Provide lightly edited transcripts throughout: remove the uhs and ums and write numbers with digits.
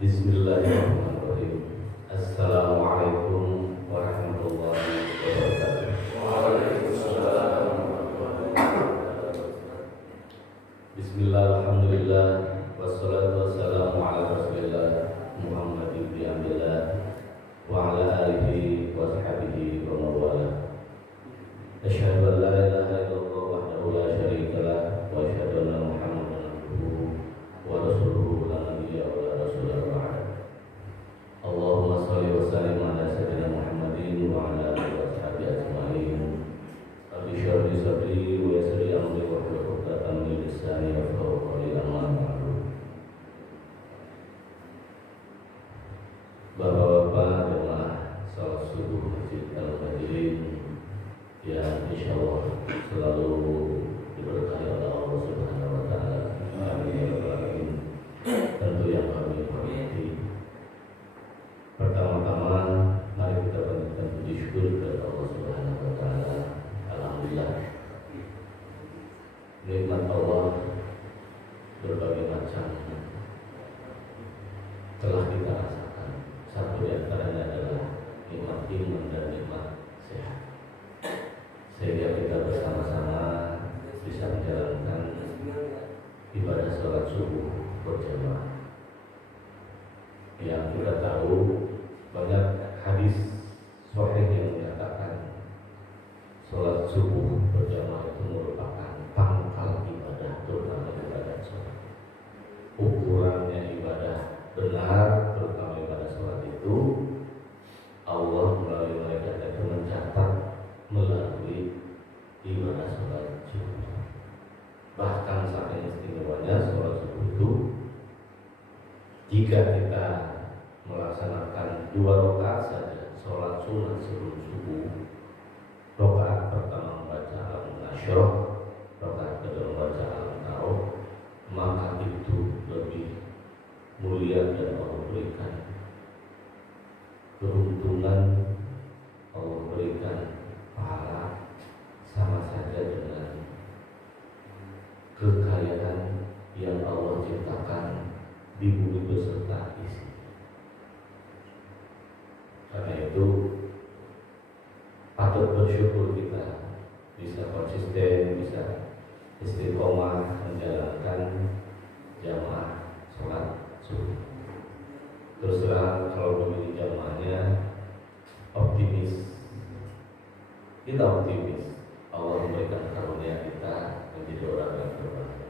Bismillahirrahmanirrahim. Assalamualaikum warahmatullahi wabarakatuh. Waalaikumsalam warahmatullahi wabarakatuh. Bismillah, alhamdulillah, wassalatu wassalamu ala rasulillah Muhammad ibn Abdillah wa ala alihi wa sahbihi wa mawala. Asyhadu an la ilaha illallah wahdahu la syarika lah wa asyhadu anna Muhammadan abduhu wa rasuluhu la nabiyya wa la rasula ba'd. Allahumma shalli wa sallim ala sayyidina Muhammadin wa ala alihi wa sahbihi ajma'in. Rabbi shrah li sadri wa yassir li amri wahlul 'uqdatam min lisani yafqahu qawli. Amma ba'du. Bapak-bapak jemaah salat subuh Masjid Al-Fajrin yang insyaallah selalu diberkahi oleh Allah Subhanahu wa taala. Amin. Tentu yang kami hormati, pertama-tama mari kita panjatkan puji syukur kepada Allah Subhanahu wa taala. Alhamdulillah, nikmat Allah berbagai macam telah kita rasakan. Satu di antaranya adalah nikmat iman dan nikmat sehat, sehingga kita bersama-sama bisa menjalankan ibadah sholat subuh berjamaah. Yang kita tahu banyak hadis sahih yang menyatakan sholat subuh berjamaah itu merupakan pangkal ibadah, terutama ibadah sholat. Ukurannya ibadah benar, terutama ibadah sholat itu Allah melalui malaikat itu mencatat melalui ibadah sholat subuh. Bahkan saking istimewanya sholat subuh itu, jika kita melaksanakan 2 rakaat saja sholat sunat sebelum subuh, rakaat pertama membaca Al-Nasyr, rakaat kedua membaca Al-Tarawih, maka itu lebih mulia dan Allah berikan keuntungan, Allah berikan pahala sama saja dengan kekayaan yang Allah ciptakan di bumi beserta isi. Karena itu patut bersyukur kita bisa konsisten, bisa istiqomah menjalankan jamaah sholat subuh. Terus terang kalau begini jamaahnya optimis, kita optimis Allah memberikan karunia kita menjadi orang yang terbaik,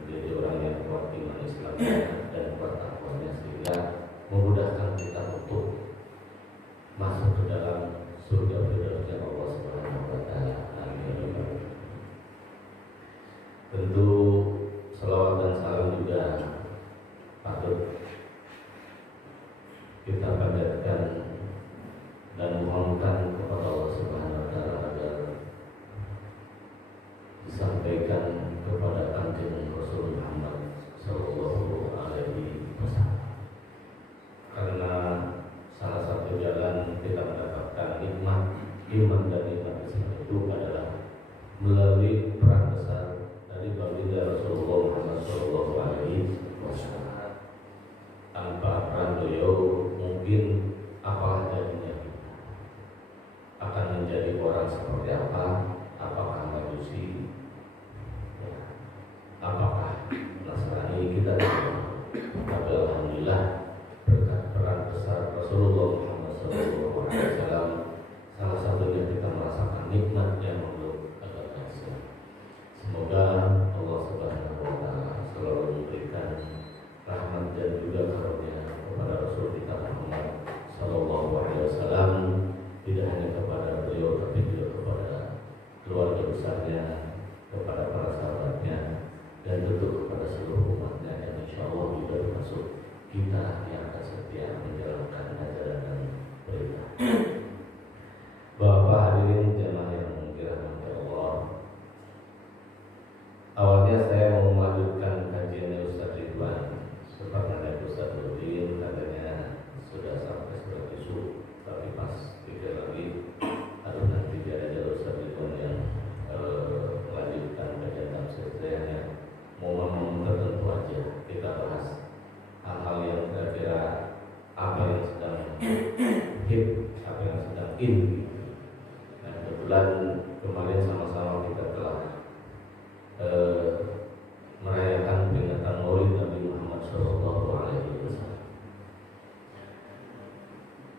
menjadi orang yang kuat iman Islamnya dan kuat takwanya, sehingga memudahkan kita untuk masuk ke dalam surga firdaus Allah Subhanahu wa taala. Amin. Tentu salawat dan salam juga patut kita panjatkan dan mohonkan kepada Allah Subhanahu wa taala agar disampaikan kepada kanjeng Rasul Muhammad sallallahu alaihi wasallam. Karena salah satu jalan kita mendapatkan nikmat iman dan nikmat Islam itu adalah melalui peran besar dari baginda Rasulullah Muhammad sallallahu alaihi wasallam. Tanpa peran beliau mungkin apalah jadinya kita, akan menjadi orang seperti apa, apakah majusi, ya, apakah Nasrani, kita tidak tahu. Tapi alhamdulillah berkat peran besar Rasulullah Muhammad SAW, salah satunya kita merasakan nikmat yang menurut agama Islam. Semoga Allah Subhanahu wa taala selalu memberikan rahmat dan juga karunia kepada Rasul kita Muhammad sallallahu alaihi wasallam, tidak hanya kepada beliau tapi juga kepada keluarga besarnya, kepada para sahabatnya, dan tentu kepada seluruh umatnya, dan insyaallah juga termasuk kita yang akan setia menjalankan ajaran dan perintah. Bapak hadirin jemaah yang dirahmati Allah, awalnya saya mau melanjutkan kajian Ustaz Ridwan. Sempat ada Ustaz Nurdin, katanya sudah sampai surat isu, tapi pas pikir lagi, aduh nanti biar aja Ustaz Ridwan yang melanjutkan kajian tafsir. Saya hanya momen-momen tertentu aja kita bahas hal-hal yang kira-kira kemarin sama-sama kita telah merayakan peringatan Maulid Nabi Muhammad SAW.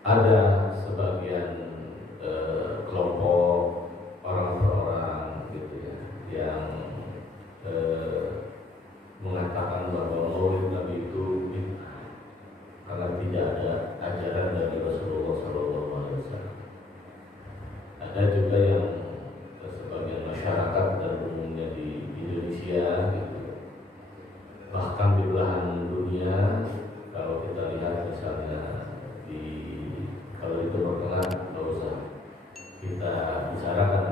Ada sebagian kelompok orang-orang gitu ya yang mengatakan bahwa Maulid Nabi itu bid'ah karena tidak ada ajaran dari Rasulullah SAW. Ada juga yang sebagian masyarakat dan umumnya di Indonesia gitu, bahkan di belahan dunia, kalau kita lihat misalnya kalau itu berkenan nggak usah kita bicarakan,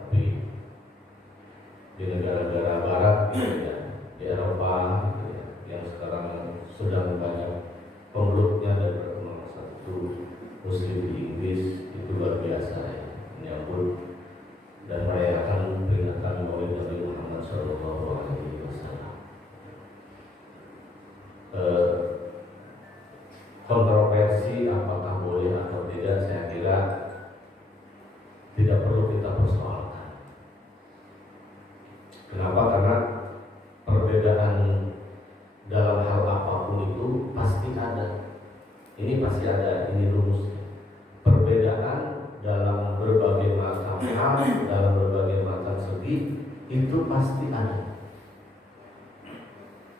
tapi di negara-negara barat gitu ya, di Eropa gitu ya, yang sekarang sedang banyak pemeluknya dan berkembang satu Muslim di Inggris itu luar biasa ya, menyambut dan merayakan peringatan Maulid Nabi Muhammad SAW. Kontroversi apakah boleh atau tidak, saya kira tidak perlu kita persoalkan. Kenapa? Karena perbedaan dalam hal apapun itu pasti ada. Ini pasti ada, ini rumusnya. Perbedaan dalam berbagai macam hal, dalam berbagai macam segi itu pasti ada.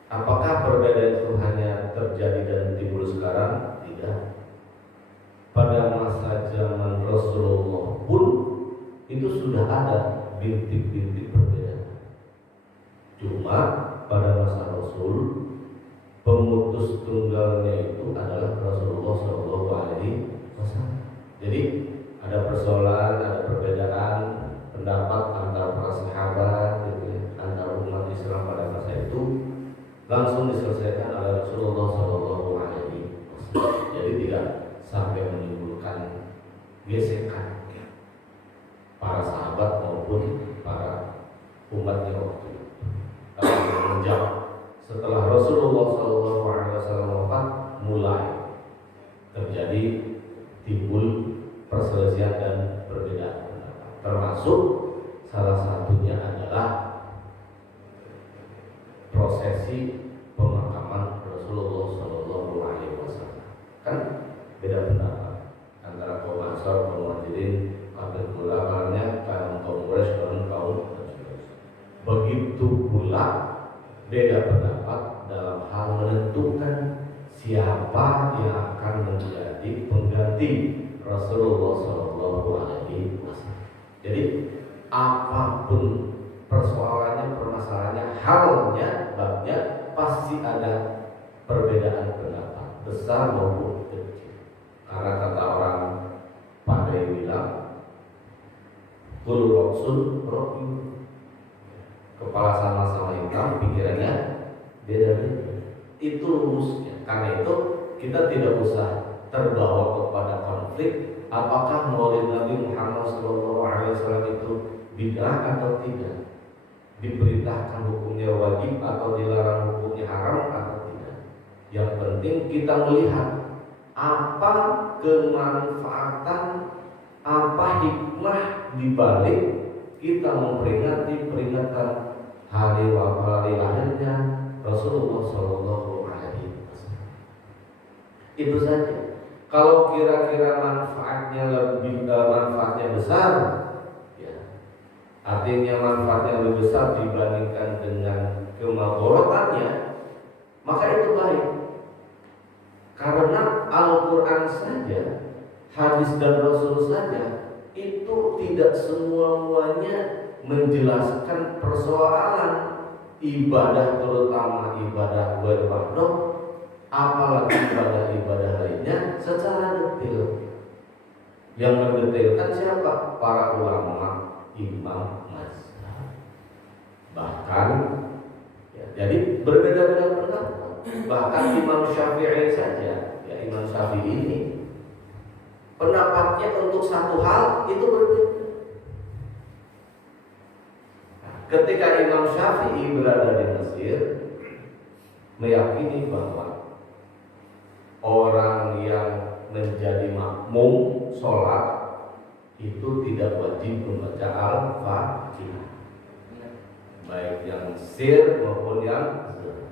Apakah perbedaan itu hanya terjadi dan timbul sekarang? Tidak. Pada masa zaman Rasulullah pun itu sudah ada bintik-bintik perbedaan. Cuma pada masa Rasul pemutus tunggalnya itu adalah Rasulullah SAW. Jadi ada persoalan, ada perbedaan pendapat antara para sahabat, gitu ya, antara umat Islam pada masa itu langsung diselesaikan oleh Rasulullah SAW. Jadi tidak sampai menimbulkan gesekan para sahabat maupun para umatnya waktu itu. Menjawab setelah Rasulullah SAW wafat, mulai terjadi timbul perselisihan dan perbedaan pendapat. Termasuk salah satunya adalah prosesi pemakaman Rasulullah SAW. Kan beda pendapat antara kaum Ansar, kaum Muhajirin, kafir pula karena kaum Quraisy dan kaum Najraniyyin. Begitu pula beda pendapat dalam hal menentukan siapa yang akan menjadi pengganti Rasulullah SAW. Jadi apapun persoalannya, permasalahannya, halnya, babnya pasti ada perbedaan pendapat besar maupun kecil. Karena kata orang pandai bilang, kullu ra'sun ra'yun. Kepala sama-sama hitam, pikirannya beda-beda. Itu rumusnya. Karena itu kita tidak usah terbawa kepada konflik apakah Maulid Nabi Muhammad SAW itu bid'ah atau tidak, diperintahkan hukumnya wajib atau dilarang hukumnya haram atau tidak. Yang penting kita melihat apa kemanfaatan, apa hikmah dibalik kita memperingati peringatan hari lahirnya Rasulullah SAW. Itu saja. Kalau kira-kira manfaatnya besar, artinya manfaatnya lebih besar dibandingkan dengan kemadharatannya, maka itu baik. Karena Al-Quran saja, hadis dan Rasul saja itu tidak semuanya menjelaskan persoalan ibadah, terutama ibadah beribadah, apalagi ibadah lainnya secara detail. Yang mendetailkan siapa? Para ulama, imam mazhab. Bahkan jadi berbeda-beda pendapat. Bahkan Imam Syafi'i saja, Imam Syafi'i ini pendapatnya untuk satu hal itu berbeda. Ketika Imam Syafi'i berada di Mesir, meyakini bahwa orang yang menjadi makmum sholat itu tidak wajib membaca Al-Fatihah, baik yang sir maupun yang zur.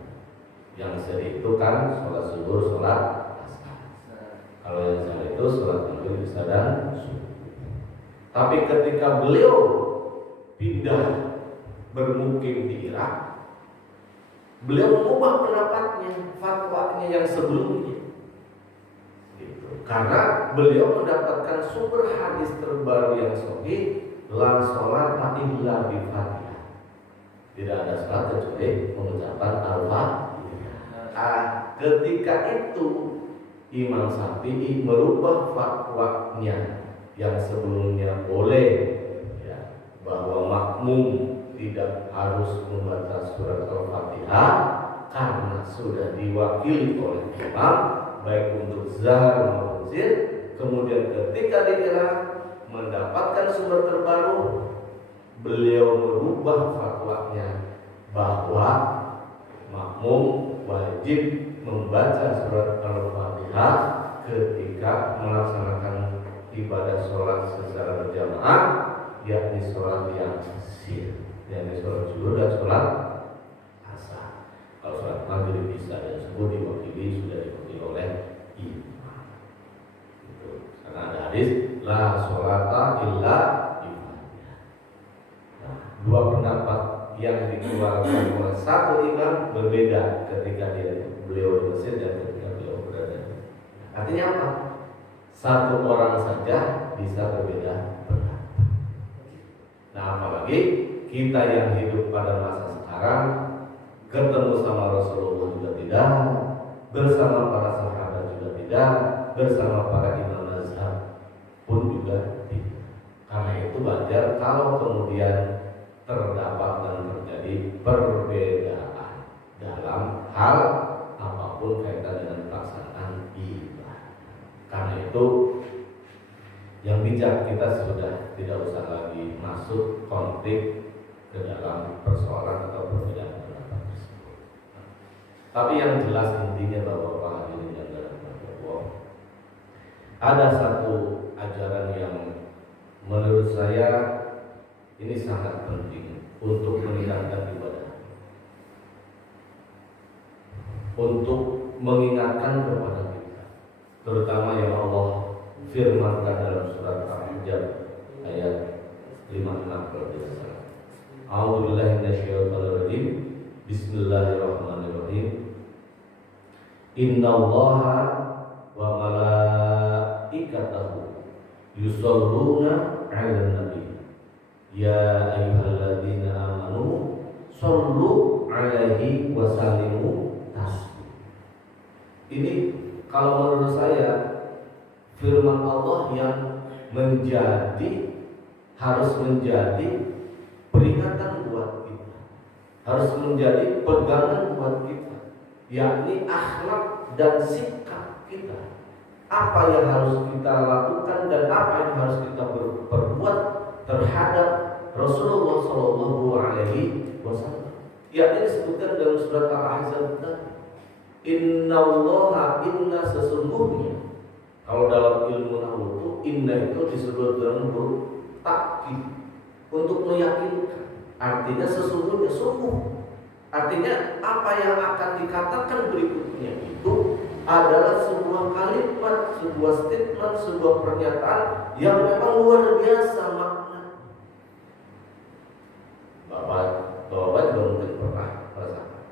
Yang sir itu kan sholat zuhur, sholat asar. Kalau yang zur itu sholat maghrib, isya dan subuh. Tapi ketika beliau pindah bermukim di Irak, beliau mengubah pendapatnya, fatwanya yang sebelumnya. Gitu. Karena beliau mendapatkan sumber hadis terbaru yang sahih, la sholata illa bi Fatihah. Tidak ada salat kecuali mengucapkan Al-Fatihah. Ketika itu Imam Syafi'i merubah fatwanya yang sebelumnya boleh ya, bahwa makmum tidak harus membaca surat Al-Fatihah karena sudah diwakili oleh imam baik untuk zahar maupun sir. Kemudian ketika di Irak mendapatkan sumber terbaru, beliau merubah fatwanya bahwa makmum wajib membaca surat Al-Fatihah ketika melaksanakan ibadah sholat secara berjamaah, yakni sholat yang sir, yakni sholat zuhur dan sholat asar. Kalau sholat maghrib, isya dan subuh sudah diwakili oleh imam. Itu. Karena ada hadis la sholata illa bi Fatihah. Nah, dua pendapat yang dikeluarkan oleh satu imam berbeda ketika beliau di Mesir dan ketika beliau berada. Artinya apa? Satu orang saja bisa berbeda pendapat. Nah, apalagi kita yang hidup pada masa sekarang, ketemu sama Rasulullah juga tidak, bersama para sahabat juga tidak, bersama para imam mazhab pun juga tidak. Karena itu wajar kalau kemudian terdapat dan terjadi perbedaan dalam hal apapun kaitan dengan pelaksanaan ibadah. Karena itu yang bijak kita sudah tidak usah lagi masuk konflik ke dalam persoalan atau perbedaan pendapat tersebut. Tapi yang jelas intinya bahwa hadirin yang dirahmati Allah, ada satu ajaran yang menurut saya ini sangat penting untuk meningkatkan ibadah, untuk mengingatkan kepada kita, terutama yang Allah firmankan dalam surat Al-Hijr ayat 56 kalau tidak salah. A'udzubillahi minasyaitonirrajim. Bismillahirrahmanirrahim. Innallaha wa malaikatahu yusholluna 'alan nabi. Ya ayyuhalladzina amanu shollu 'alaihi wa sallimu taslima. Ini kalau menurut saya firman Allah yang harus menjadi peringatan buat kita, harus menjadi pegangan buat kita, yakni akhlak dan sikap kita. Apa yang harus kita lakukan dan apa yang harus kita perbuat terhadap Rasulullah Shallallahu Alaihi Wasallam. Yakni disebutkan dalam surat Al-Ahzab tadi, inna sesungguhnya. Kalau dalam ilmu nahwu itu inna itu disebut dalam huruf takkid untuk meyakinkan. Artinya sesungguhnya, sungguh. Artinya apa yang akan dikatakan berikutnya itu adalah sebuah kalimat, sebuah statement, sebuah pernyataan yang memang luar biasa makna. Bapak juga mungkin pernah merasakan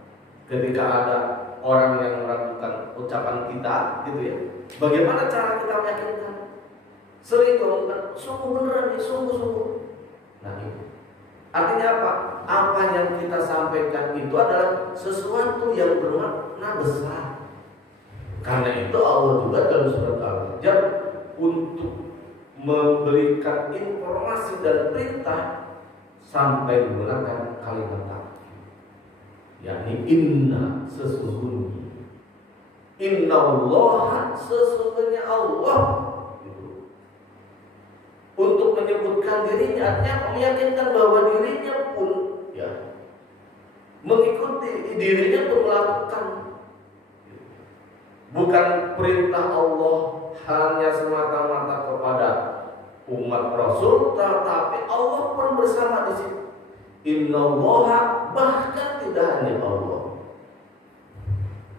ketika ada orang yang meragukan ucapan kita, gitu ya. Bagaimana cara kita meyakinkan? Sering ngomongkan, sungguh beneran nih, sungguh. Nah itu. Artinya apa? Apa yang kita sampaikan itu adalah sesuatu yang bermakna besar. Karena itu Allah juga dalam surat Al-Hijr untuk memberikan informasi dan perintah sampai menggunakan kalimat takkid, yakni inna sesungguhnya. Inna Allah sesungguhnya Allah gitu. Untuk menyebutkan dirinya, artinya meyakinkan bahwa dirinya pun ya mengikuti, dirinya pun melakukan. Bukan perintah Allah hanya semata-mata kepada umat Rasul, tetapi Allah pun bersama di situ. Innallaha, bahkan tidak hanya Allah,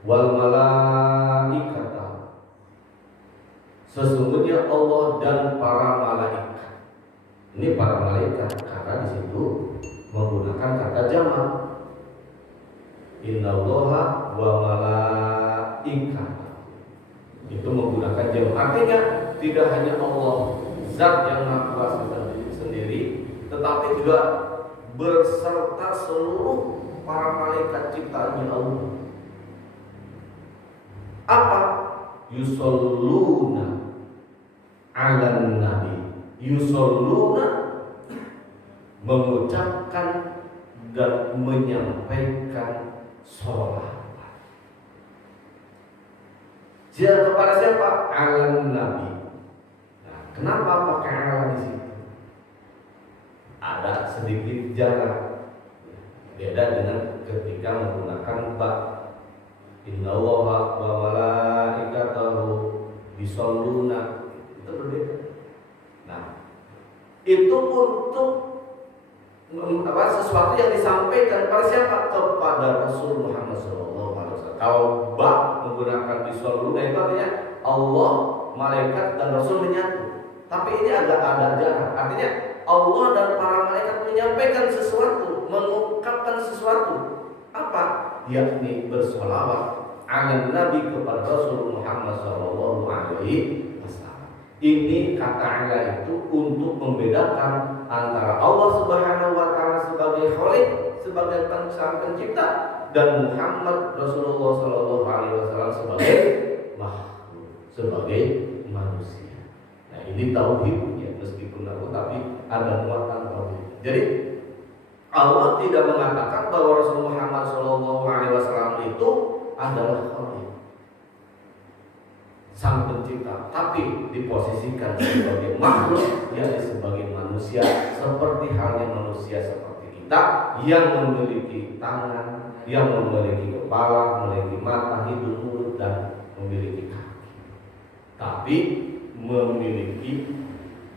wal malaikata, sesungguhnya Allah dan para malaikat. Ini para malaikat karena di situ menggunakan kata jamak. Innallaha wa malaikata, itu menggunakan jamak. Artinya tidak hanya Allah zat yang maha kuasa sendiri, tetapi juga berserta seluruh para malaikat ciptaannya Allah. Apa? Yusholluna ala nabi. Yusholluna, mengucapkan dan menyampaikan sholat. Kepada siapa? Ala nabi. Nah, kenapa pakai ala di situ? Ada sedikit jarak, beda dengan ketika menggunakan ba. Innallaha wa malaikatahu yusholluna, itu berbeda. Nah, itu untuk sesuatu yang disampaikan kepada siapa? Kepada Rasul Muhammad SAW. Kalau ba menggunakan yusholluna itu artinya Allah, malaikat dan Rasul menyatu. Tapi ini agak ada jarak. Artinya Allah dan para malaikat menyampaikan sesuatu, mengungkapkan sesuatu. Apa? Yakni bersolawat ala Nabi, kepada Rasul Muhammad SAW. Ini kata ala itu untuk membedakan antara Allah Subhanahu wa Ta'ala sebagai Khaliq, sebagai sang pencipta, dan Muhammad Rasulullah SAW sebagai makhluk, sebagai manusia. Nah, ini tauhidnya, meskipun aku tapi ada muatan tauhid. Jadi Allah tidak mengatakan bahwa Rasul Muhammad SAW itu adalah Khaliq, sang pencipta, tapi diposisikan sebagai makhluk, yakni sebagai manusia, seperti halnya manusia seperti kita, yang memiliki tangan, yang memiliki kepala, memiliki mata, hidung, mulut, dan memiliki kaki, tapi memiliki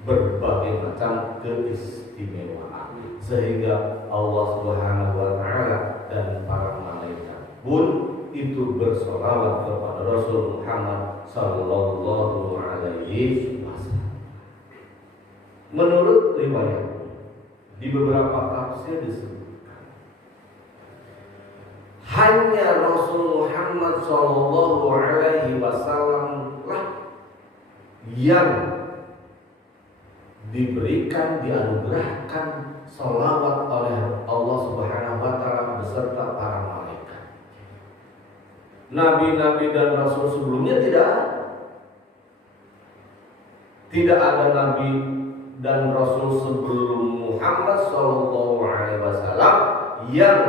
berbagai macam keistimewaan, sehingga Allah Subhanahu wa Ta'ala dan para malaikat pun itu bersolawat kepada Rasul Muhammad Sallallahu Alaihi Wasallam. Menurut riwayat, di beberapa tafsir disebutkan hanya Rasul Muhammad Sallallahu Alaihi Wasallam lah yang diberikan, dianugerahkan solawat oleh Allah Subhanahu wa Ta'ala beserta para malaikat. Nabi-nabi dan rasul sebelumnya tidak ada nabi dan rasul sebelum Muhammad Sallallahu Alaihi Wasallam yang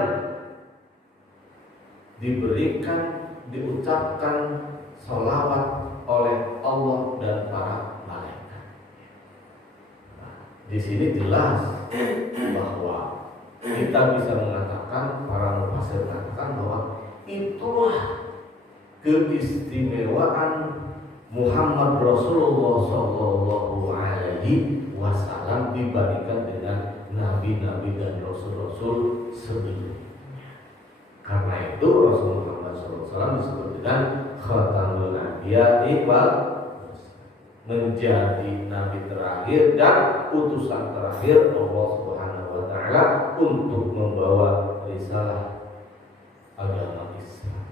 diberikan, diucapkan solawat oleh Allah dan para malaikat. Di sini jelas bahwa kita bisa mengatakan, para mufassir mengatakan bahwa itulah keistimewaan Muhammad Rasulullah Sallallahu Alaihi Wasallam dibandingkan dengan nabi-nabi dan rasul-rasul sebelumnya. Karena itu Rasul Muhammad SAW disebut dengan Khatamul Anbiya'i wal menjadi nabi terakhir dan utusan terakhir Allah Subhanahu wa Ta'ala untuk membawa risalah agama Islam.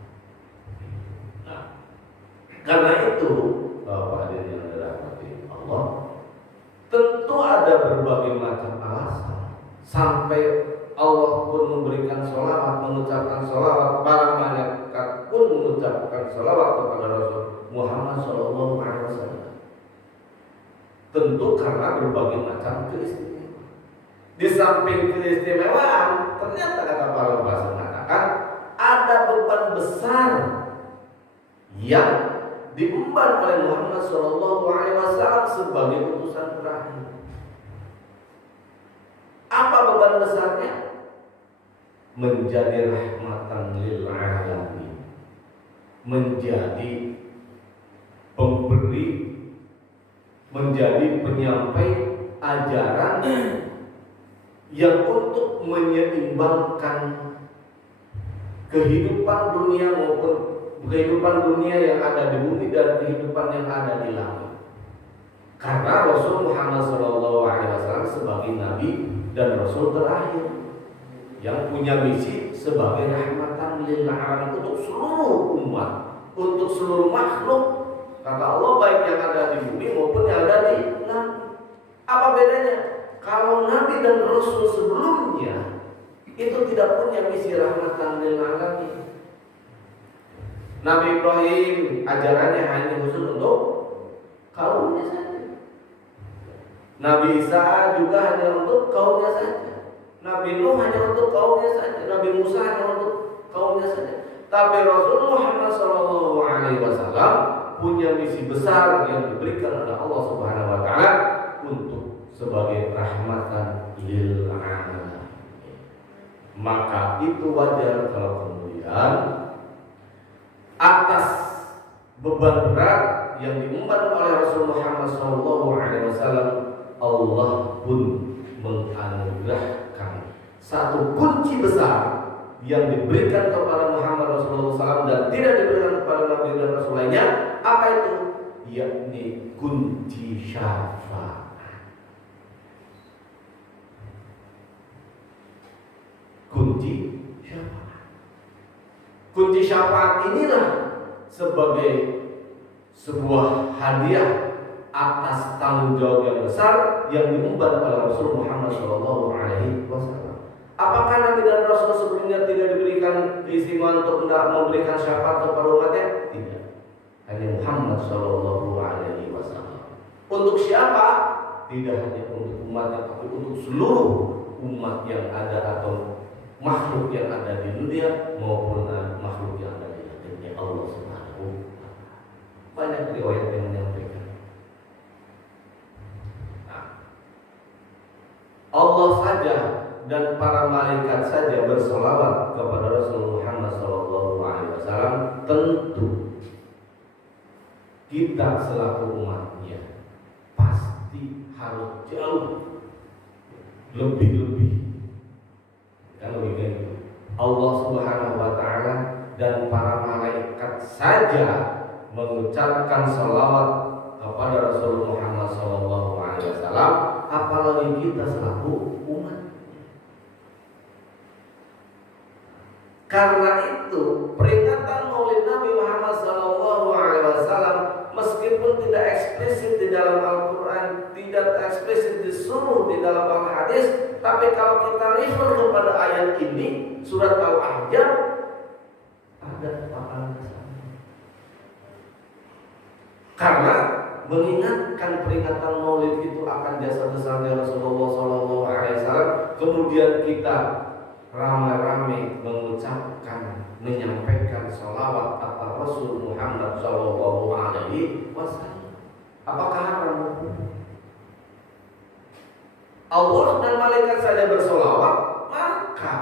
Nah, karena itu Bapak hadirin yang dirahmati Allah, tentu ada berbagai macam alasan sampai Allah pun memberikan sholawat, mengucapkan sholawat, para malaikat pun mengucapkan sholawat kepada Rasul Muhammad SAW. Tentu karena berbagai macam keistimewaan. Di samping keistimewaan, ternyata kata para ulama mengatakan ada beban besar yang diemban oleh Muhammad SAW sebagai utusan terakhir. Apa beban besarnya? Menjadi rahmatan lil alamin, menjadi pemberi, menjadi penyampai ajaran yang untuk menyeimbangkan kehidupan dunia maupun kehidupan dunia yang ada di bumi dan kehidupan yang ada di langit. Karena Rasul Muhammad SAW sebagai Nabi dan Rasul terakhir yang punya misi sebagai rahmatan lil alamin untuk seluruh umat, untuk seluruh makhluk. Kata Allah, baik yang ada di bumi maupun yang ada di langit. Apa bedanya? Kalau Nabi dan Rasul sebelumnya itu tidak punya misi rahmatan lil alamin. Nabi Ibrahim ajarannya hanya khusus untuk kaumnya saja. Nabi Isa juga hanya untuk kaumnya saja. Nabi Nuh hanya untuk kaumnya saja. Nabi Musa hanya untuk kaumnya saja. Tapi Rasul Muhammad SAW punya misi besar yang diberikan oleh Allah Subhanahu Wa Taala untuk sebagai rahmatan lil alamin. Maka itu wajar kalau kemudian atas beban berat yang diemban oleh Rasul Muhammad SAW, Allah pun menganugerahkan satu kunci besar yang diberikan kepada Muhammad Rasulullah SAW dan tidak diberikan kepada Nabi dan Rasul lainnya. Apa itu? Yakni kunci syafaat. Kunci syafaat. Kunci syafaat inilah sebagai sebuah hadiah atas tanggung jawab yang besar yang diemban oleh Rasul Muhammad SAW. Apakah Nabi dan Rasul sebelumnya tidak diberikan keistimewaan untuk memberikan syafaat kepada umatnya? Tidak. Hanya Muhammad SAW. Untuk siapa? Tidak hanya untuk umatnya, tapi untuk seluruh umat yang ada atau makhluk yang ada di dunia maupun makhluk yang ada di hatinya Allah Subhanahu wa Ta'ala. Banyak riwayat yang menyampaikan. Allah saja dan para malaikat saja bersolawat kepada Rasul Muhammad SAW. Tentu kita selaku umatnya pasti harus jauh lebih. Kalau begitu, Allah Subhanahu Wa Ta'ala dan para malaikat saja mengucapkan salawat kepada Rasul Muhammad SAW, apalagi kita selaku umat. Karena itu peringatan Maulid Nabi Muhammad SAW meskipun tidak eksplisit di dalam Al-Quran, tidak eksplisit disuruh di dalam Al-Hadis, tapi kalau kita refer kepada ayat ini, surat Al-Ahzab, ada paparan kesana. Karena mengingatkan peringatan Maulid itu akan jasa besarnya Rasulullah SAW, kemudian kita ramai-ramai mengucapkan, menyampaikan salawat atas Rasul Muhammad SAW. Apakah haram? Allah dan malaikat saja bersolawat, maka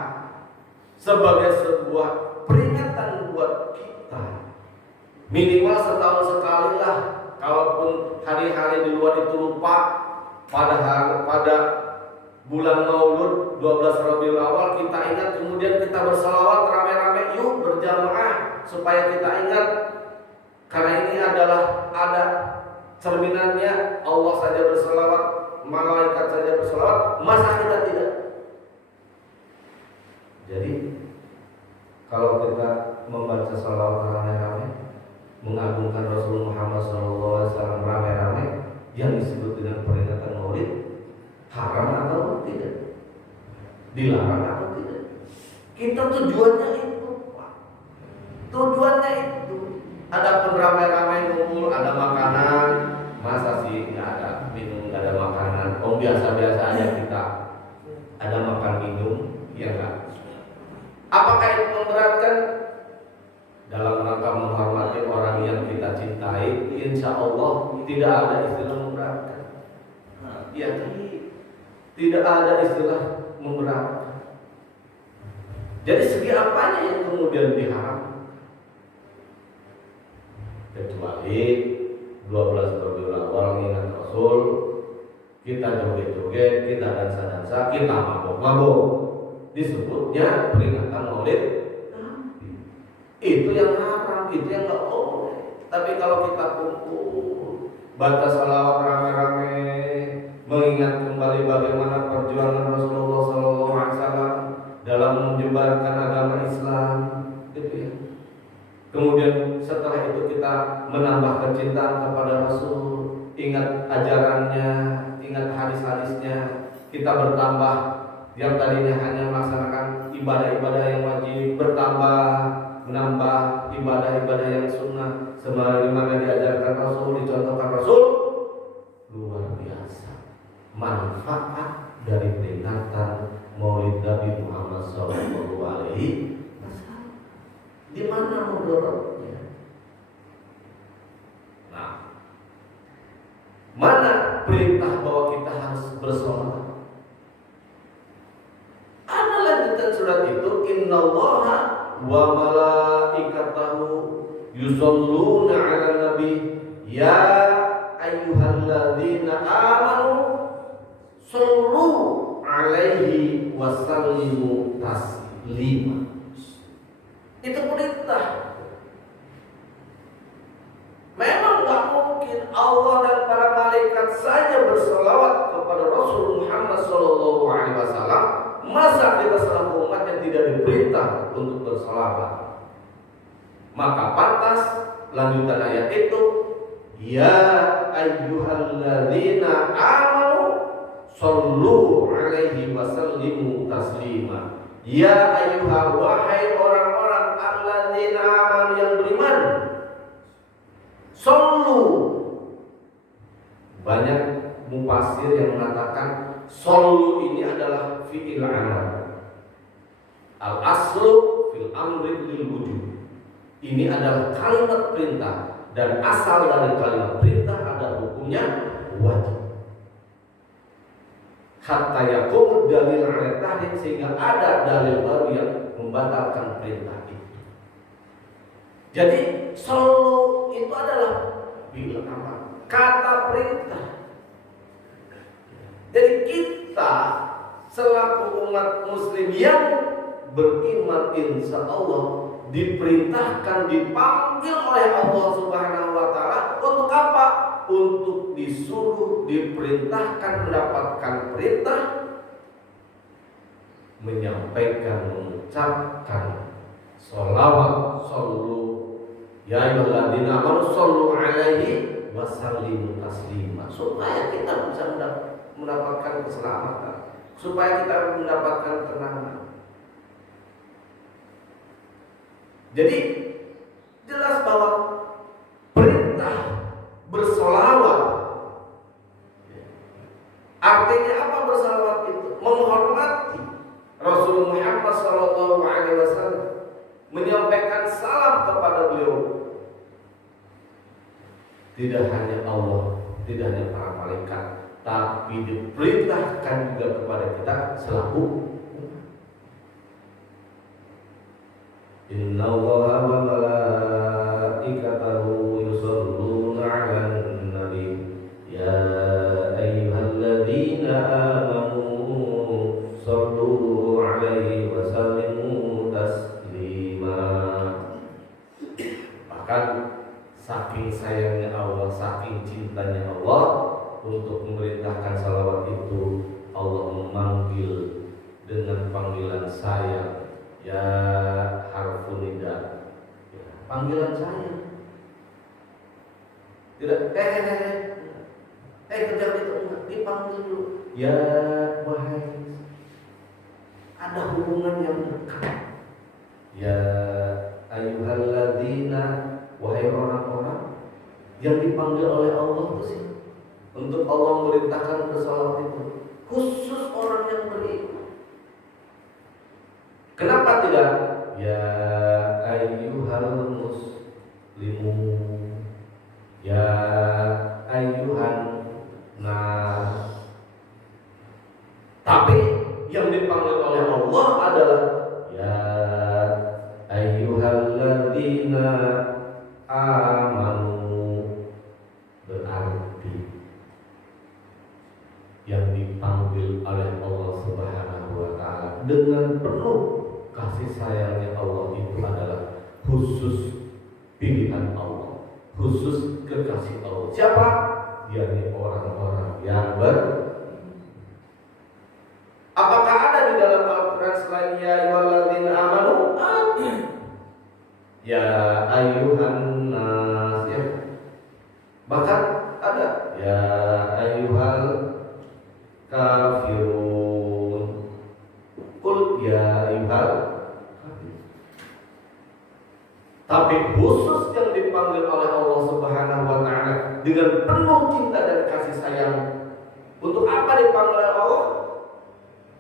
sebagai sebuah peringatan buat kita, minimal setahun sekali lah. Kalaupun hari-hari di luar itu lupa, pada bulan Maulud 12 Rabiul Awal kita ingat, kemudian kita bersalawat rame-rame, yuk berjamaah supaya kita ingat. Karena ini adalah ada cerminannya, Allah saja bersalawat, malaikat saja bersalawat, masa kita tidak? Jadi kalau kita membaca salawat rame-rame, mengagungkan Rasul Muhammad SAW rame-rame, yang disebut dengan peringatan Maulid, haram atau tidak? Dilarang atau tidak? Kita tujuannya itu, Pak. Tujuannya itu. Adapun ramai-ramai ngumpul, ada makanan, masa sih nggak ada minum, nggak ada makanan? Oh biasa-biasa aja kita ada makan minum, ya nggak? Apakah itu memberatkan? Dalam rangka menghormati orang yang kita cintai, insya Allah tidak ada istilah memberatkan. Ya, tidak ada istilah memberatkan. Jadi segi apanya yang kemudian diharamkan? Kecuali 12 Rabiul Awal ingat Rasul, kita joget-joget, kita dansa-dansa, kita mabok-mabok. Disebutnya peringatan Maulid Nabi. Itu yang haram, itu yang nggak boleh. Tapi kalau kita kumpul, baca salawat rame-rame, mengingat kembali bagaimana perjuangan Rasulullah SAW dalam menyebarkan agama Islam, gitu ya. Kemudian setelah itu kita menambah kecintaan kepada Rasul, ingat ajarannya, ingat hadis-hadisnya, kita bertambah yang tadinya hanya melaksanakan ibadah-ibadah yang wajib, bertambah menambah ibadah-ibadah yang sunnah sebagaimana diajarkan Rasul, dicontohkan Rasul. Luar biasa manfaat dari peringatan Maulid Nabi Muhammad SAW. Di mana mudaratnya? Nah, mana perintah bahwa kita harus bersolat? Ada lanjutan surat itu, innallaha wa malaikatahu yusholluna 'alan nabi ya ayyuhalladzina amanu shollu 'alaihi wa sallimu taslima. Itu perintah. Memang tak mungkin Allah dan para malaikat saja berselawat kepada Rasul Muhammad SAW. Masa kita selaku umat yang tidak diperintah untuk berselawat? Maka pantas lanjutan ayat itu, ya ayyuhalladzina amanu shollu alaihi wa sallimu taslima. Ya ayyuhal, wahai orang-orang alladzina amanu yang beriman, shollu. Banyak mufasir yang mengatakan shollu ini adalah fi'il amr. Al aslu fil amri lil wujud. Ini adalah kalimat perintah dan asal dari kalimat perintah ada hukumnya wajib. Hatta yakum dalil ala tahrim, sehingga ada dalil baru yang membatalkan perintah itu. Jadi shollu itu adalah fi'il amr, kata perintah. Jadi kita selaku umat muslim yang beriman insya Allah diperintahkan, dipanggil oleh Allah Subhanahu wa Ta'ala untuk apa? Untuk disuruh, diperintahkan, mendapatkan perintah, menyampaikan, mengucapkan sholawat, shollu ya ayyuhalladzina amanu shollu alaihi wa sallimu taslima, supaya kita bisa mendapatkan keselamatan, supaya kita mendapatkan ketenangan. Jadi jelas bahwa perintah bersolawat, artinya apa bersolawat itu? Menghormati Rasul Muhammad SAW, menyampaikan salam kepada beliau. Tidak hanya Allah, tidak hanya para malaikat, tapi diperintahkan juga kepada kita selaku innallaha wa malaikatahu yusholluna 'alan nabi ya ayyuhalladzina amanu shollu 'alaihi wa sallimu taslima. Bahkan saking sayangnya Allah, saking cintanya Allah untuk memerintahkan salawat itu, Allah memanggil dengan panggilan sayang, ya harfun nida, ya, panggilan sayang. Tidak kerja itu enggak, dipanggil dulu. Ya wahai, ada hubungan yang dekat. Ya ayyuhalladzina, wahai orang-orang yang dipanggil oleh Allah itu sih. Untuk Allah memerintahkan bersalawat itu khusus orang yang beriman. Kenapa tidak ya ayyuhal muslimun, ya ayyuhan nas? Tapi yang dipanggil oleh Allah adalah ya ayyuhalladzina amanu. Berarti dengan penuh kasih sayangnya Allah itu adalah khusus pilihan Allah, khusus kekasih Allah. Siapa? Yakni orang-orang yang Apakah ada di dalam Al-Quran selain ya ayyuhalladzina amanu? Ya ayyuhan nas, ya. Bahkan ada ya ayyuhal kafirun. Qul ya ayyuhal kafirun. Tapi khusus yang dipanggil oleh Allah Subhanahu wa taala dengan penuh cinta dan kasih sayang. Untuk apa dipanggil oleh Allah?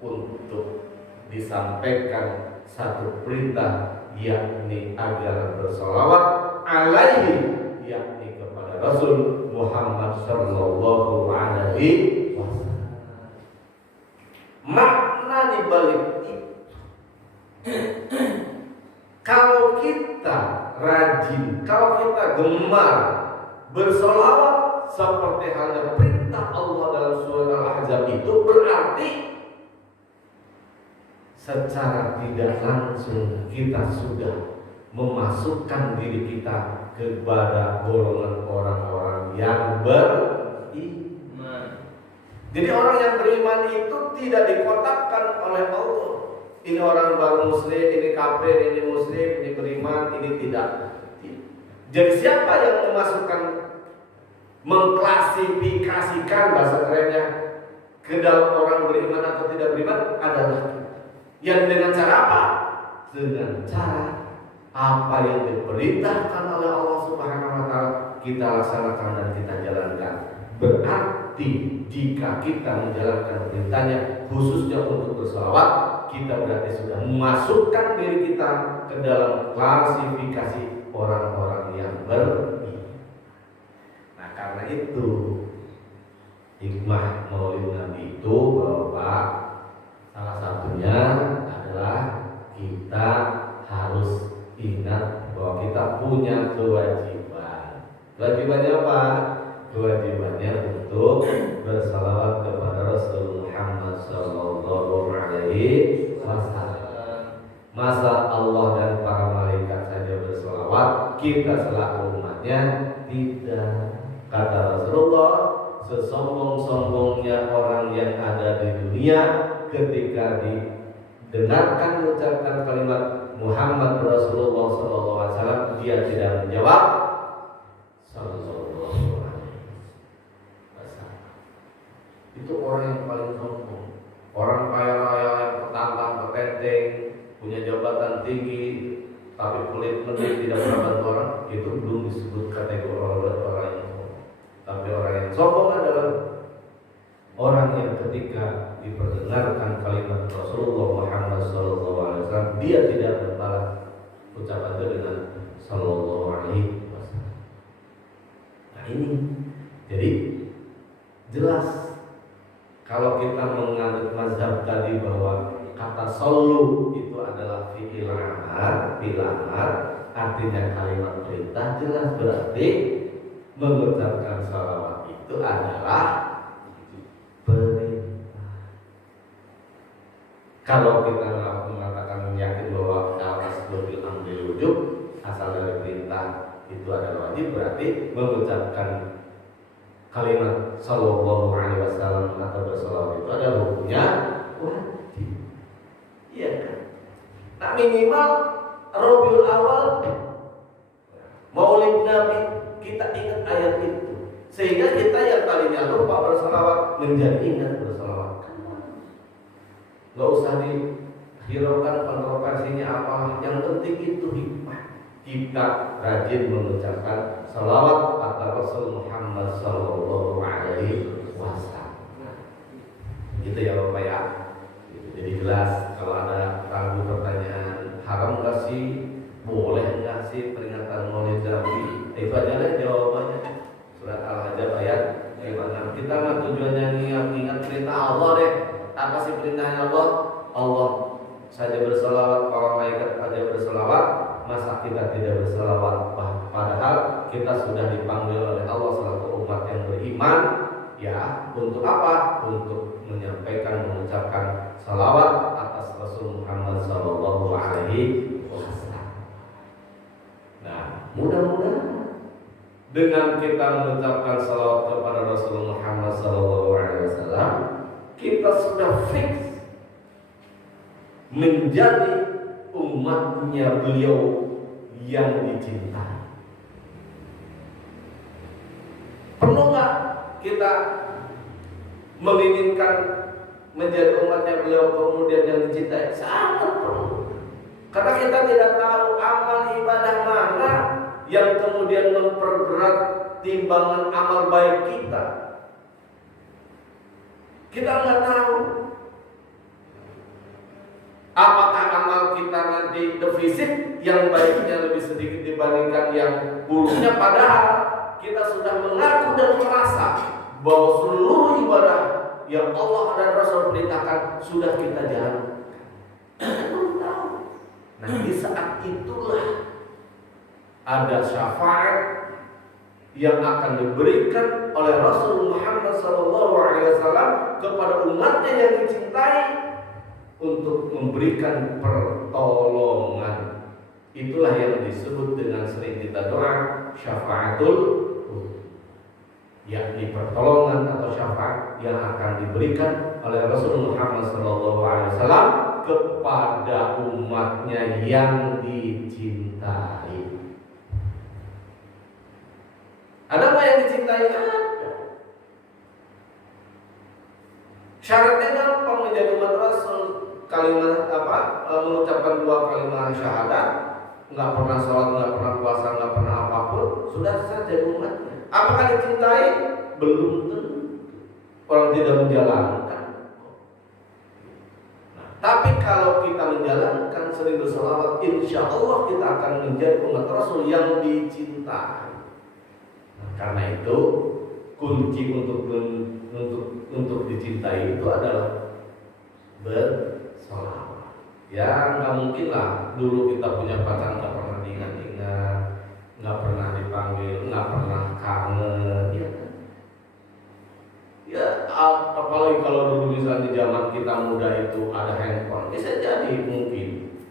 Untuk disampaikan satu perintah, yakni agar bersolawat alaihi, yakni kepada Rasul Muhammad sallallahu alaihi wasallam. Makna di balik itu, kalau kita rajin, kalau kita gemar bersolawat seperti halnya perintah Allah dalam surat Al-Ahzab, itu berarti secara tidak langsung kita sudah memasukkan diri kita kepada golongan orang-orang yang beriman. Jadi orang yang beriman itu tidak dikotakkan oleh Allah. Ini orang baru muslim, ini kafir, ini muslim, ini beriman, ini tidak. Jadi siapa yang memasukkan, mengklasifikasikan bahasa kerennya ke dalam orang beriman atau tidak beriman adalah kita. Yang dengan cara apa? Dengan cara apa yang diperintahkan oleh Allah Subhanahu wa taala kita laksanakan dan kita jalankan. Berarti jika kita menjalankan perintahnya khususnya untuk berselawat, kita berarti sudah memasukkan diri kita ke dalam klasifikasi orang-orang yang beriman. Nah, karena itu hikmah Maulid Nabi itu Bapak, salah satunya adalah kita harus ingat bahwa kita punya kewajiban. Kewajibannya apa? Kewajibannya untuk bersalawat kepada Rasul Muhammad sallallahu alaihi wasallam. Masa Allah dan para malaikat saja bersalawat, kita selaku umatnya tidak. Kata Rasulullah, sesombong-sombongnya orang yang ada di dunia ketika didengarkan mengucapkan kalimat Muhammad Rasulullah SAW, dia tidak menjawab Sallallahu alaihi wasallam. Itu orang yang paling sombong, orang kaya raya yang petantang, petenteng, punya jabatan tinggi, tapi pelit menit tidak pernah bantu orang, itu belum disebut kategori orang yang sombong. Tapi orang yang sombong adalah orang yang ketika diperdengarkan kalimat Rasulullah Muhammad SAW, dia tidak membalas ucapan itu dengan Sallallahu alaihi wasallam. Nah ini, jadi jelas kalau kita menganut mazhab tadi bahwa kata sallu itu adalah fi'il amar, artinya kalimat perintah, jelas berarti mengucapkan salawat itu adalah perintah. Kalau kita mengatakan yakin bahwa al-aslu bil amri wujub, asal dari perintah itu adalah wajib, berarti mengucapkan kalimat sallallahu alaihi wasallam atau bersalawat itu adalah hukumnya wajib. Iya kan? Nah minimal Rabiul Awal, Maulid Nabi, kita ingat ayat itu, sehingga kita yang tadinya lupa bersalawat menjadi ingat bersalawat. Gak usah dihiraukan kontroversinya apa, yang penting itu hikmah. Kita rajin mengucapkan salawat atas Rasul Muhammad sallallahu alaihi wasallam. Gitu ya Bapak ya. Jadi jelas, kalau ada ragu pertanyaan, haram nggak sih, boleh nggak sih peringatan Maulid Nabi? Itu aja deh jawabannya. Surat Al-Ahzab ayat 5. Kita mah tujuannya ingat perintah Allah deh. Apa sih perintahnya Allah? Allah saja berselawat, para malaikat saja berselawat, masa kita tidak berselawat? Padahal kita sudah dipanggil oleh Allah selaku umat yang beriman, ya, untuk apa? Untuk menyampaikan, mengucapkan salawat atas Rasul Dengan kita mengucapkan salawat kepada Rasulullah Muhammad SAW, kita sudah fix menjadi umatnya beliau yang dicintai. Perlu nggak kita menginginkan menjadi umatnya beliau kemudian yang dicintai? Sangat perlu. Karena kita tidak tahu amal ibadah mana yang kemudian memperberat timbangan amal baik kita. Kita nggak tahu apakah amal kita nanti defisit, yang baiknya lebih sedikit dibandingkan yang buruknya, padahal kita sudah mengaku dan merasa bahwa seluruh ibadah yang Allah dan Rasul perintahkan sudah kita jalankan. Belum tahu. Nah, di saat itulah ada syafaat yang akan diberikan oleh Rasul Muhammad SAW kepada umatnya yang dicintai untuk memberikan pertolongan. Itulah yang disebut dengan sering kita doa syafaatul, yakni pertolongan atau syafaat yang akan diberikan oleh Rasul Muhammad SAW kepada umatnya yang dicintai. Ada apa yang dicintai? Ada. Syaratnya gampang menjadi umat Rasul. Kalimat mengucapkan 2 kalimat syahadat, nggak pernah sholat, nggak pernah puasa, nggak pernah apapun, sudah saja umatnya. Apakah dicintai? Belum tentu. Orang tidak menjalankan. Nah, tapi kalau kita menjalankan 1000 sholawat, insya Allah kita akan menjadi umat Rasul yang dicintai. Nah, karena itu kunci untuk dicintai itu adalah bersolawat. Ya nggak mungkin lah dulu kita punya pacar nggak pernah diingat-ingat, nggak pernah dipanggil, nggak pernah kangen, ya kan? Ya apalagi kalau dulu misalnya di zaman kita muda itu ada handphone, bisa jadi mungkin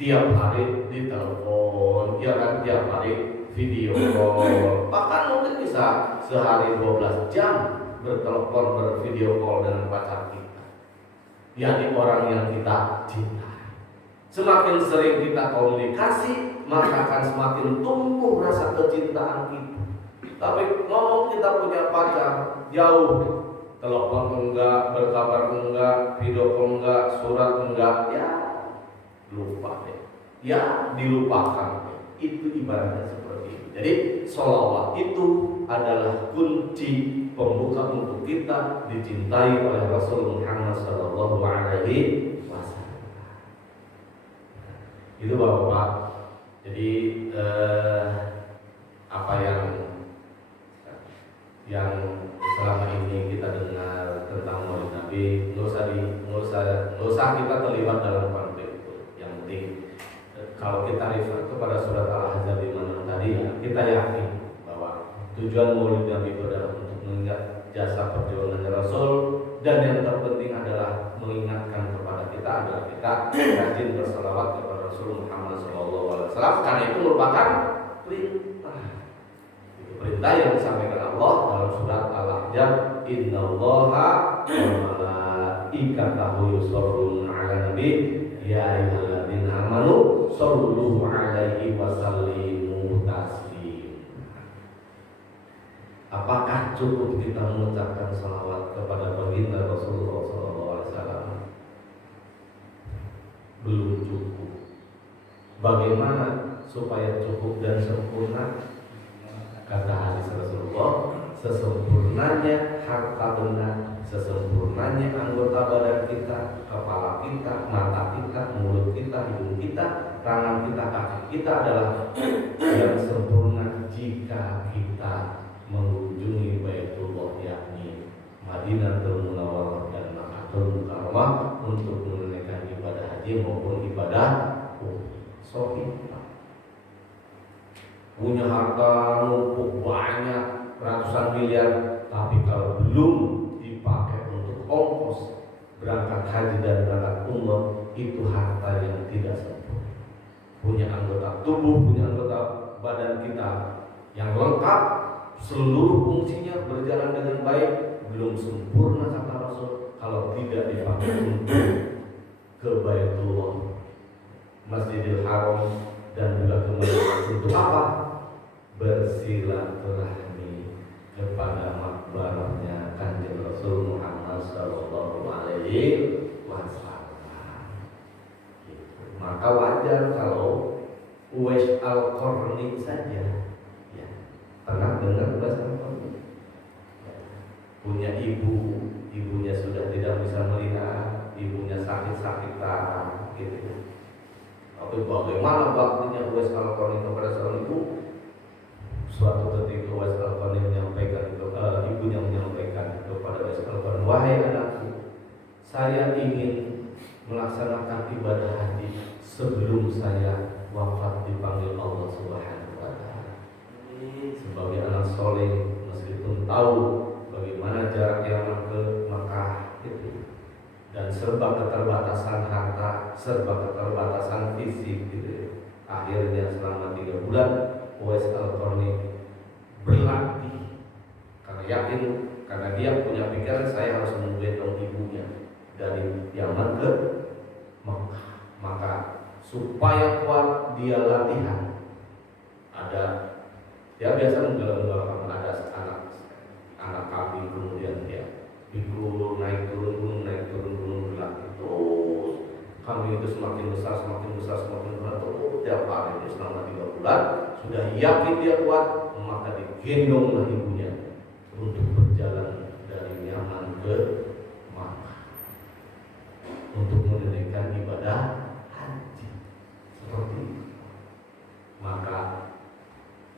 tiap hari ditelepon, ya kan, tiap hari video call, bahkan mungkin bisa sehari 12 jam bertelepon, bervideo call dengan pacar kita, yakni orang yang kita cintai. Semakin sering kita komunikasi, maka akan semakin tumbuh rasa kecintaan kita. Tapi ngomong kita punya pacar jauh, telepon enggak, berkabar enggak, video call enggak, surat enggak, ya lupa deh, ya dilupakan deh. Itu ibaratnya seperti itu. Jadi sholawat itu adalah kunci pembuka untuk kita dicintai oleh Rasul Muhammad SAW. Itu Bapak. Jadi apa yang selama ini kita dengar tentang Maulid Nabi, nggak usah kita terlibat dalam konflik itu. Yang penting kalau kita refer kepada surat Al-Ahzab di mana tadi, ya, kita yakin bahwa tujuan Maulid Nabi itu adalah untuk mengingat jasa perjuangan Rasul, dan yang terpenting adalah mengingatkan kepada kita agar kita rajin berselawat kepada Rasul Muhammad SAW, karena itu merupakan perintah. Itu perintah yang disampaikan Allah dalam surat Al-Ahzab, Innallaha wa malaikatahu yusholluna 'alan nabi ya ayyuhalladzina amanu shollu 'alaihi wa sallimu taslima. Apakah cukup kita mengucapkan salawat kepada baginda Rasulullah SAW? Belum cukup. Bagaimana supaya cukup dan sempurna? Kata hadis Rasulullah, sesempurnanya harta benda, sesempurnanya anggota badan kita, kepala kita, mata kita, mulut kita, hidung kita, tangan kita, kaki kita adalah yang sempurna jika kita mengunjungi Baitullah, yakni Madinatul Munawwarah dan Makkahul Mukarramah untuk menunaikan ibadah haji maupun ibadah sholat. Punya harta numpuk banyak ratusan miliar, tapi kalau belum dipakai untuk ongkos berangkat haji dan berangkat umrah, itu harta yang tidak sempurna. Punya anggota tubuh, punya anggota badan kita yang lengkap, seluruh fungsinya berjalan dengan baik, belum sempurna kata Rasul kalau tidak dipakai untuk ke Baitullah, Masjidil Haram, dan juga ke Madinah. Untuk apa? Bersilaturahmi kepada makbarahnya Kanjeng Rasul Muhammad Sallallahu Alaihi Wasallam. Maka wajar kalau Uwais Al-Qarni saja, ya, pernah dengar Uwais Al-Qarni? Punya ibunya sudah tidak bisa melihat, ibunya sakit parah, gitu. Tapi bagaimana baktinya Uwais Al-Qarni kepada seorang ibu? Suatu ketika Uwais Al-Qarni menyampaikan, ibunya menyampaikan kepada Uwais Al-Qarni, wahai anakku, saya ingin melaksanakan ibadah haji sebelum saya wafat dipanggil Allah Subhanahu wa Ta'ala. Sebagai anak soleh, meskipun tahu bagaimana jarak yang ke Makkah itu, dan serba keterbatasan harta, serba keterbatasan fisik gitu. Akhirnya selama 3 bulan Uwais Al-Qarni berlatih karena yakin, karena dia punya pikiran saya harus menggendong ibunya dari Yaman ke Makkah. Maka supaya kuat dia latihan. Ada dia biasa menggelar-gelarkan, ada anak kambing, kemudian dia pikul naik turun gunung berlatih terus. Kambing itu semakin besar terus tiap hari itu selama 3 bulan. Sudah yakin dia kuat, maka digendonglah ibunya untuk berjalan dari Yaman ke Makkah untuk menunaikan ibadah haji seperti itu. Maka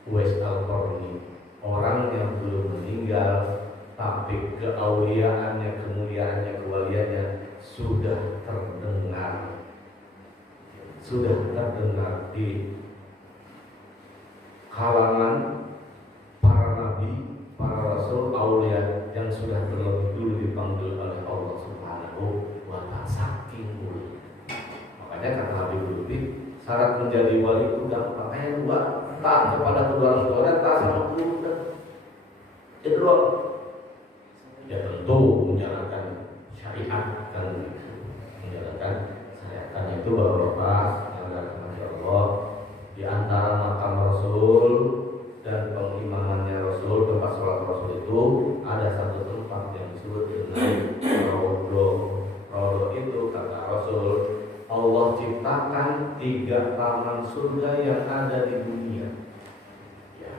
Uwais Al-Qarni, orang yang belum meninggal tapi keauliaannya, kemuliaannya, kewaliannya sudah terdengar di kalangan para nabi, para rasul, aulia yang sudah terlebih dulu dipanggil oleh Allah Subhanahu wa Ta'ala. Saking mulia. Makanya kata Habib Lutfi, syarat menjadi wali itu gampang, hanya 2, taat kepada kedua orang tua dan taat sama guru. Itu doang. Ya tentu menjalankan syariat, kan, menjalankan syariat itu Bapak Masya Allah. Di antara makam Rasul dan pengimamannya Rasul, tempat sholat Rasul itu ada satu tempat yang disebut dengan Raudhah. Raudhah itu kata Rasul, Allah ciptakan 3 taman surga yang ada di dunia. Ya,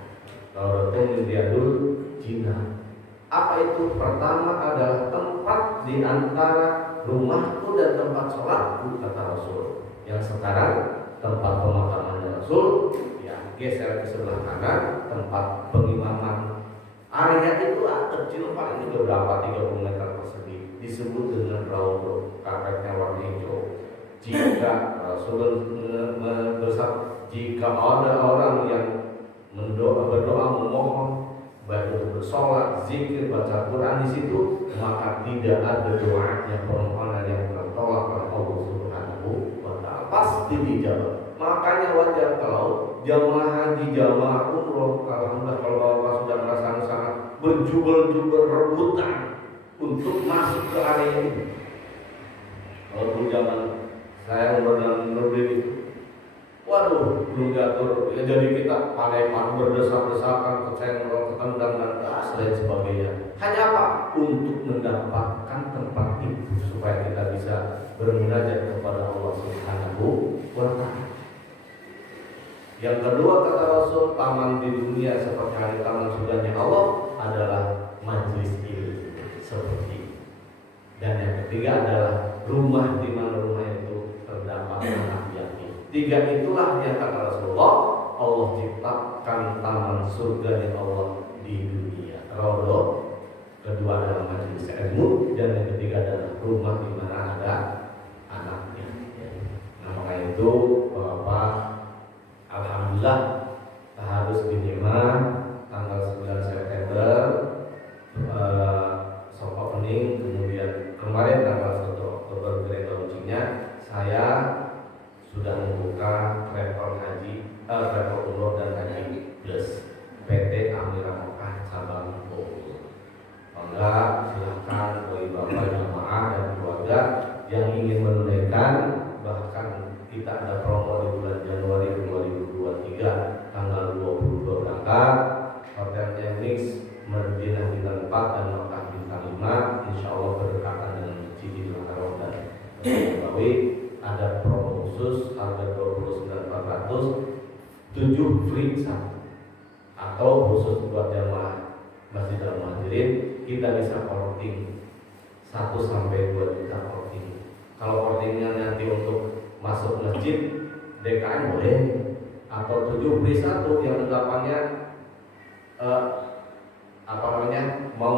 Raudhah itu Riyadul Jinnah. Apa itu? Pertama adalah tempat di antara rumahku dan tempat sholatku kata Rasul. Yang sekarang tempat pemakamannya Rasul, ya geser ke sebelah kanan tempat pengimaman. Area itu kecil, paling beberapa 30 meter persegi, disebut dengan Raudhah, karpetnya warna hijau. Jika Rasul bersabda, jika ada orang yang berdoa memohon, baik untuk bersolat, zikir, baca Quran di situ, maka tidak ada doanya permohonan yang tertolak oleh Allah Subhanahu wa Ta'ala, pasti dijawab. Makanya wajar kalau jamaah haji, jamaah umroh, alhamdulillah kalau Bapak sudah merasakan sangat berjubel-jubel rebutan untuk masuk ke area ini. Kalau dulu zaman saya umroh dan berdiri, waduh, belum diatur, ya jadi kita paneman berdesak-desakan, kecenderung, ketendang dan lain sebagainya. Hanya apa? Untuk mendapatkan tempat itu supaya kita bisa bermunajat kepada Allah Subhanahu wa Ta'ala. Yang kedua kata Rasul, taman di dunia seperti hari taman surganya Allah adalah majlis ilmu seperti ini. Dan yang ketiga adalah rumah di mana rumah itu terdapat anak yatim. 3 itulah yang kata Rasulullah, Allah ciptakan taman surganya Allah di dunia. Raudhah, kedua adalah majelis ilmu, dan yang ketiga adalah rumah di mana ada anaknya. Nah, makanya itu Bapak, alhamdulillah harus binimah tanggal 9 September soft opening, kemudian kemarin tanggal 1 Oktober grand launchingnya saya sudah membuka travel umroh dan haji plus kita ada promo di bulan Januari 2023 tanggal 22 berangkat Hotel Emix Madinah Bintang 4 dan Makkah Bintang 5, insya Allah berdekatan dengan Masjid Haram dan Nabawi. Ada promo khusus harga 29.400 7 free 1, atau khusus buat jamaah Masjid Al-Muhajirin kita bisa porting 1 sampai 2 juta porting. Kalau portingnya nanti untuk masuk masjid DKM boleh, atau 7 free 1 yang 8-nya mau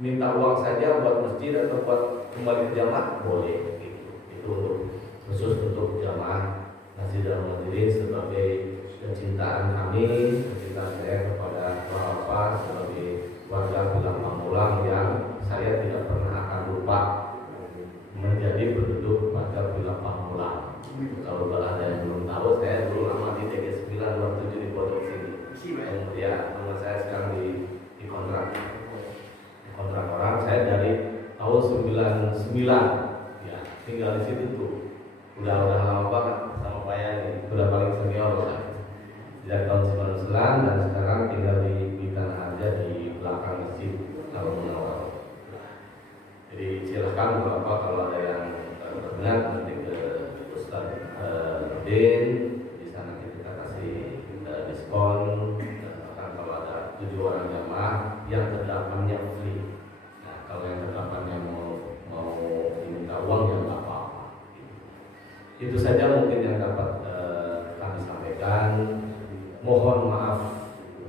minta uang saja buat masjid atau buat kembali ke jamaah boleh gitu. Itu khusus untuk jamaah Masjid Al-Muhajirin sebagai kecintaan saya kepada Bapak sebagai warga Bilang Pamulang yang saya tidak pernah akan lupa menjadi penduduk warga Bilang Pamulang. Kalau ada yang belum tahu, saya dulu lama di TG 927 di Pondok sini. Ya, rumah saya sekarang di kontrak orang. Saya dari tahun 99 ya tinggal di situ tuh. Udah lama banget sama Pak Yani, udah paling senior lah. Sejak tahun 99 dan sekarang tinggal di Tanah Harja di belakang Masjid Al-Munawwarah. Jadi silakan kalau ada yang berminat nanti ke Ustaz Nurdin, di sana kita kasih diskon. Bahkan kalau ada 7 orang jamaah yang terdapatnya free. Nah, kalau yang terdapatnya mau diminta uang ya nggak apa-apa. Itu saja mungkin yang dapat kami sampaikan. Mohon maaf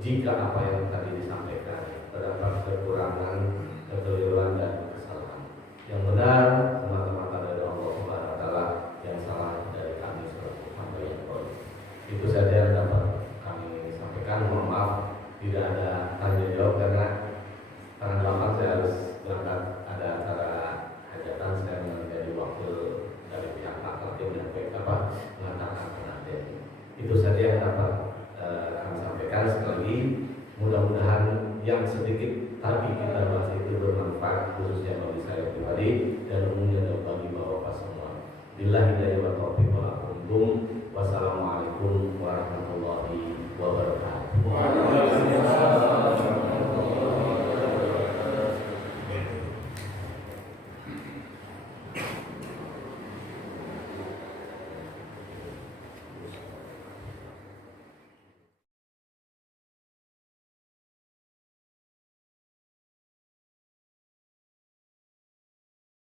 jika apa yang tadi disampaikan terdapat kekurangan, kekeliruan dan kesalahan. Yang benar semata-mata dari Allah Subhanahu wa taala, yang salah dari kami selaku hamba yang boleh. Itu saja yang dapat kami sampaikan. Mohon maaf tidak ada tanya jawab karena tanggal 8 saya harus berangkat ada acara hajatan, saya menjadi wakil dari pihak AKT mengatakan pengantin. Itu saja yang dapat kami sampaikan. Sekali lagi mudah-mudahan yang sedikit tadi kita bahas itu bermanfaat khususnya bagi saya pribadi dan umumnya bagi bapak semua. Billahi hidayah wa taufiq wa Wassalamualaikum warahmatullahi wabarakatuh.